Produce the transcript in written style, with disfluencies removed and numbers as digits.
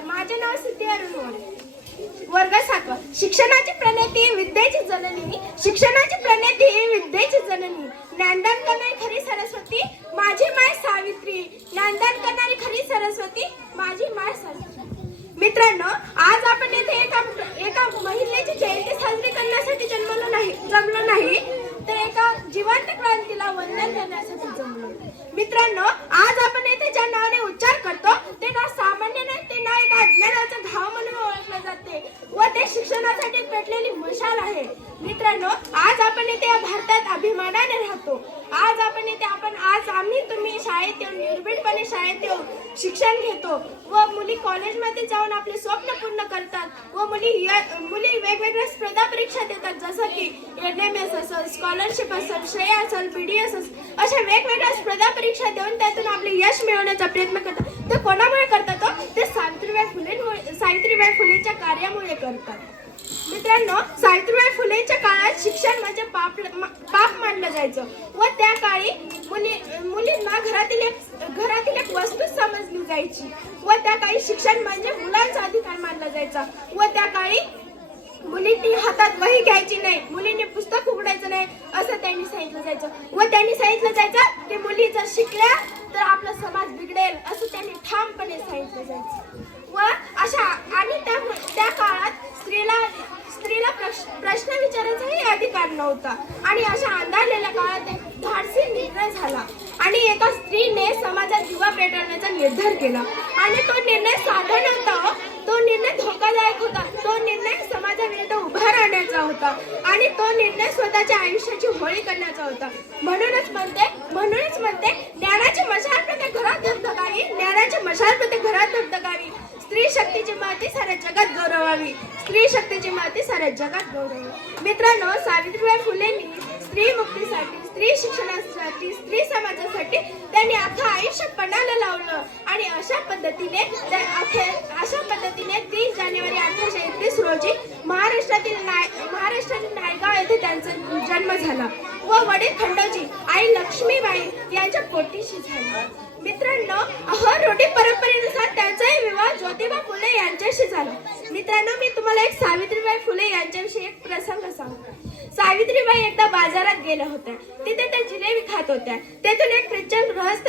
नमस्कार, माझे नाव सिद्धी अरुण मोरे. वर्ग 7. शिक्षणाची प्रणेती विद्येची जननी, शिक्षणाची प्रणेती विद्येची जननी. ज्ञानदान करणारी खरी सरस्वती माझी माय सावित्री, ज्ञानदान करणारी खरी सरस्वती माझी माय सावित्री. मित्रांनो, आज आपण येथे एका महिलेची जयंती साजरी करण्यासाठी जमलो नाही, तर एका जिवंत क्रांतीला वंदन करण्यासाठी जमलो. मित्रांनो, आज आपण येथे ज्या नावाने उच्चार करतो ते नाव सामान्य नाही, ते नाव एका अज्ञानाचं धाव म्हणून ओळखले जाते व ते शिक्षणासाठी पेटलेली मशाल आहे. मित्रांनो, आज आपण येथे या भारतात अभिमानाने राहतो. आज आम्ही तुम्ही शाळेत येऊन निर्भीडपणे शाळेत येऊन शिक्षण घेतो व मुली कॉलेजमध्ये जाऊन आपले स्वप्न पूर्ण करतात व मुली वेगवेगळ्या स्पर्धा परीक्षा देतात, जसं की NMS असेल, स्कॉलरशिप असेल, श्रेय असेल, BDS असेल, अशा वेगवेगळ्या स्पर्धा परीक्षा देऊन त्यातून आपले यश मिळवण्याचा प्रयत्न करतात. ते कोणामुळे करतात? ते सावित्रीबाई फुलेच्या कार्यामुळे करतात. मित्रांनो, सावित्रीबाई फुलेच्या काळात शिक्षण म्हणजे पाप मानलं जायचं व त्या काळी मुलींना घरातील एक वस्तू समजली जायची व त्या काळी शिक्षण म्हणजे मुलांचा अधिकार मानला जायचा व त्या काळी मुलींनी हातात वही घ्यायची नाही, मुलींनी पुस्तक उघडायचं नाही असं त्यांनी सांगितलं जायचं व त्यांनी सांगितलं जायचं की मुली जर शिकल्या तर आपला समाज बिघडेल असं त्यांनी ठामपणे सांगितलं जायचं. व अशा आणि त्या काळात स्त्रीला प्रश्न विचारायचाही अधिकार नव्हता आणि अशा अंधारलेल्या काळात एक धाडसी निर्णय झाला आणि एका स्त्रीने समाजात दिवा पेटवण्याचा निर्धार केला आणि तो निर्णय साधा नव्हता, तो निर्णय धोकादायक होता. तो निर्णय समाजाविरुद्ध उभा राहण्याचा होता आणि तो निर्णय स्वतःच्या आयुष्याची होळी करण्याचा होता. म्हणूनच म्हणते ज्ञानाची मशाल प्रत्येक घरात धगधगावी, ज्ञानाची मशाल प्रत्येक घरात धगधगावी. स्त्री शक्तीची माती साऱ्या जगात गौरवावी, स्त्री शक्तीची माती साऱ्या जगात गौरवावी. मित्रांनो, सावित्रीबाई फुलेंनी स्त्री मुक्तीसाठी, स्त्री शिक्षणासाठी, स्त्री समाजासाठी त्यांनी अख्खं आयुष्य पणाला लावलं आणि अशा पद्धतीने 30 जानेवारी 1831 रोजी महाराष्ट्रातील नायगाव येथे त्यांचा जन्म झाला व वडील खंडोजी, आई लक्ष्मीबाई यांच्या पोटीशी झाला. मित्रांनो, रूढी परंपरेनुसार त्यांचाही विवाह ज्योतिबा फुले यांच्याशी झाला. मित्रांनो, मी तुम्हाला एक सावित्रीबाई फुले यांच्याविषयी एक प्रसंग सांगतो. सावित्रीबाई एकदा बाजारात गेल्या होत्या. तिथे त्या जिलेबी खात होत्या. तेथून एक ख्रिश्चन गृहस्थ